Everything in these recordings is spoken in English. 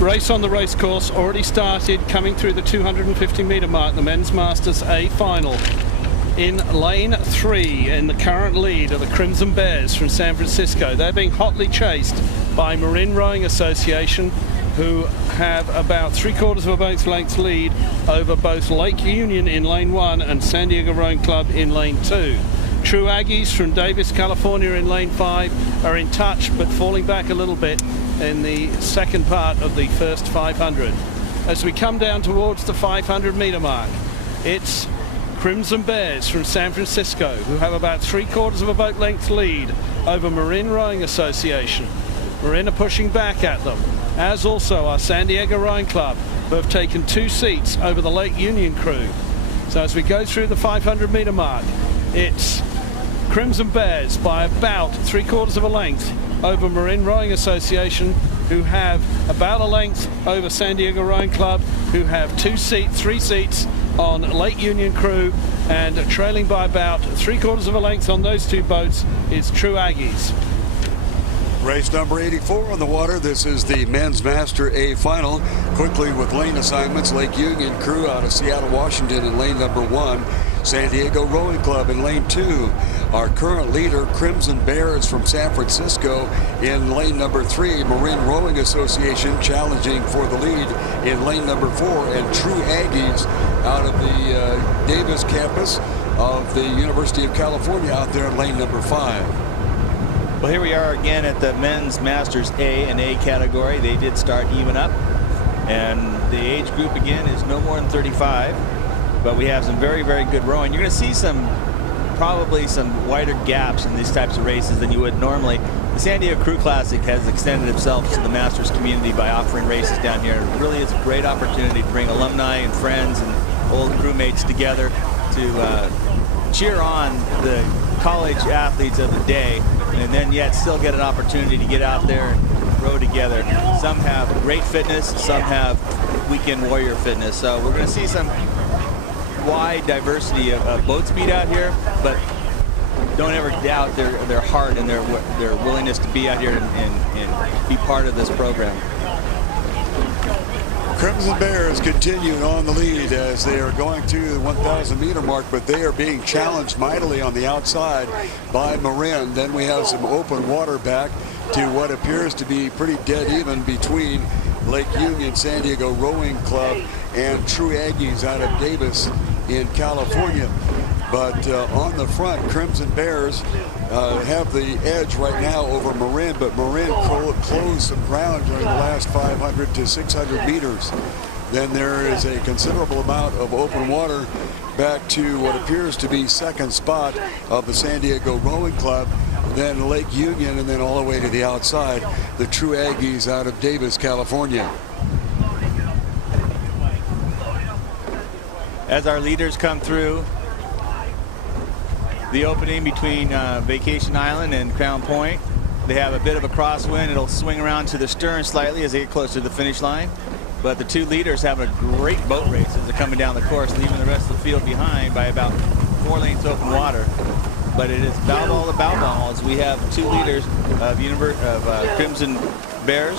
Race on the race course already started, coming through the 250-meter mark, the men's Masters A final. In lane 3, in the current lead, are the Crimson Bears from San Francisco. They're being hotly chased by Marin Rowing Association, who have about 3/4 of a boat's length lead over both Lake Union in lane 1 and San Diego Rowing Club in lane 2. True Aggies from Davis, California in lane 5 are in touch, but falling back a little bit in the second part of the first 500. As we come down towards the 500-meter mark, it's Crimson Bears from San Francisco, who have about 3/4 of a boat length lead over Marin Rowing Association. Marin are pushing back at them, as also our San Diego Rowing Club, who have taken 2 seats over the Lake Union crew. So as we go through the 500-meter mark, it's Crimson Bears by about 3/4 of a length over Marin Rowing Association, who have about a length over San Diego Rowing Club, who have 3 seats on Lake Union crew, and trailing by about 3/4 of a length on those 2 boats is True Aggies. Race number 84 on the water. This is the men's Master A final. Quickly with lane assignments, Lake Union crew out of Seattle, Washington in lane number 1. San Diego Rowing Club in lane 2. Our current leader, Crimson Bears from San Francisco in lane number 3. Marin Rowing Association challenging for the lead in lane number 4. And True Aggies out of the Davis campus of the University of California out there in lane number 5. Well, here we are again at the men's Masters A and A category. They did start even up, and the age group again is no more than 35, but we have some very, very good rowing. You're going to see probably some wider gaps in these types of races than you would normally. The San Diego Crew Classic has extended itself to the Masters community by offering races down here. It really is a great opportunity to bring alumni and friends and old crewmates together to cheer on the college athletes of the day, and then yet still get an opportunity to get out there and row together. Some have great fitness, some have weekend warrior fitness. So we're going to see some wide diversity of boat speed out here, but don't ever doubt their heart and their willingness to be out here and be part of this program. Crimson Bears continuing on the lead as they are going to the 1,000-meter mark, but they are being challenged mightily on the outside by Marin. Then we have some open water back to what appears to be pretty dead even between Lake Union San Diego Rowing Club and True Aggies out of Davis in California. But on the front, Crimson Bears have the edge right now over Marin, but Marin closed some ground during the last 500 to 600 meters. Then there is a considerable amount of open water back to what appears to be second spot of the San Diego Rowing Club, then Lake Union, and then all the way to the outside, the True Aggies out of Davis, California. As our leaders come through the opening between Vacation Island and Crown Point, they have a bit of a crosswind. It'll swing around to the stern slightly as they get close to the finish line. But the 2 leaders have a great boat race as they're coming down the course, leaving the rest of the field behind by about 4 lanes open water. But it is bow ball to bow ball as we have 2 leaders of Crimson Bears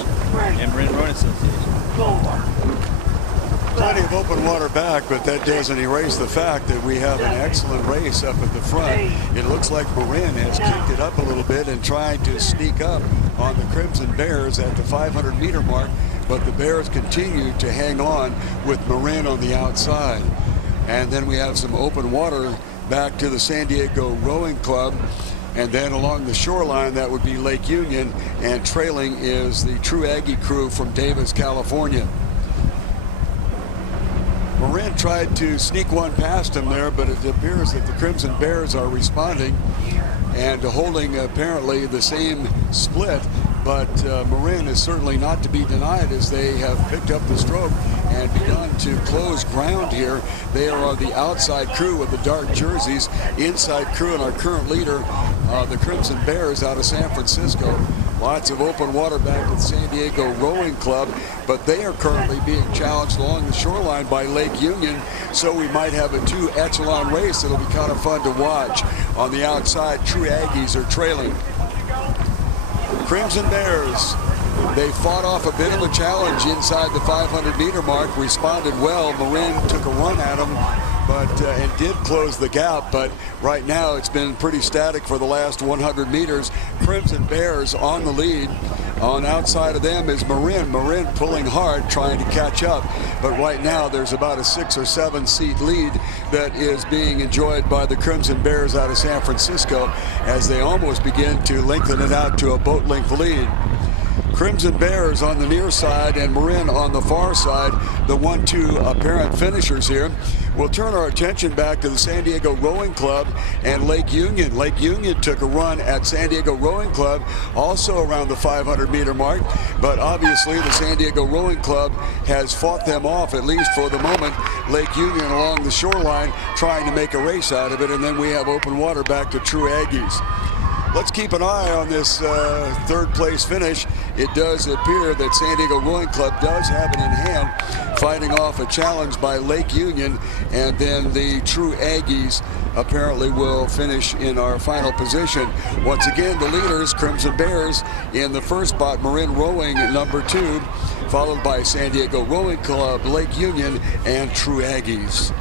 and Marin Rowing Association. Plenty of open water back, but that doesn't erase the fact that we have an excellent race up at the front. It looks like Marin has kicked it up a little bit and tried to sneak up on the Crimson Bears at the 500-meter mark, but the Bears continue to hang on with Marin on the outside. And then we have some open water back to the San Diego Rowing Club, and then along the shoreline that would be Lake Union, and trailing is the True Aggie crew from Davis, California. Marin tried to sneak one past him there, but it appears that the Crimson Bears are responding and holding apparently the same split. But Marin is certainly not to be denied as they have picked up the stroke and begun to close ground here. They are on the outside crew with the dark jerseys, inside crew, and our current leader, the Crimson Bears out of San Francisco. Lots of open water back at San Diego Rowing Club, but they are currently being challenged along the shoreline by Lake Union, so we might have a 2-echelon race that'll be kind of fun to watch. On the outside, True Aggies are trailing. Crimson Bears They fought off a bit of a challenge inside the 500-meter mark, responded well. Marin took a run at them, and did close the gap, but right now it's been pretty static for the last 100 meters. Crimson Bears on the lead. On outside of them is Marin. Marin pulling hard, trying to catch up. But right now there's about a 6 or 7 seat lead that is being enjoyed by the Crimson Bears out of San Francisco as they almost begin to lengthen it out to a boat length lead. Crimson Bears on the near side and Marin on the far side, the 1-2 apparent finishers here. We'll turn our attention back to the San Diego Rowing Club and Lake Union. Lake Union took a run at San Diego Rowing Club, also around the 500-meter mark, but obviously the San Diego Rowing Club has fought them off, at least for the moment. Lake Union along the shoreline trying to make a race out of it, and then we have open water back to True Aggies. Let's keep an eye on this third place finish. It does appear that San Diego Rowing Club does have it in hand, fighting off a challenge by Lake Union, and then the True Aggies apparently will finish in our final position. Once again, the leaders, Crimson Bears in the first spot, Marin Rowing number 2, followed by San Diego Rowing Club, Lake Union, and True Aggies.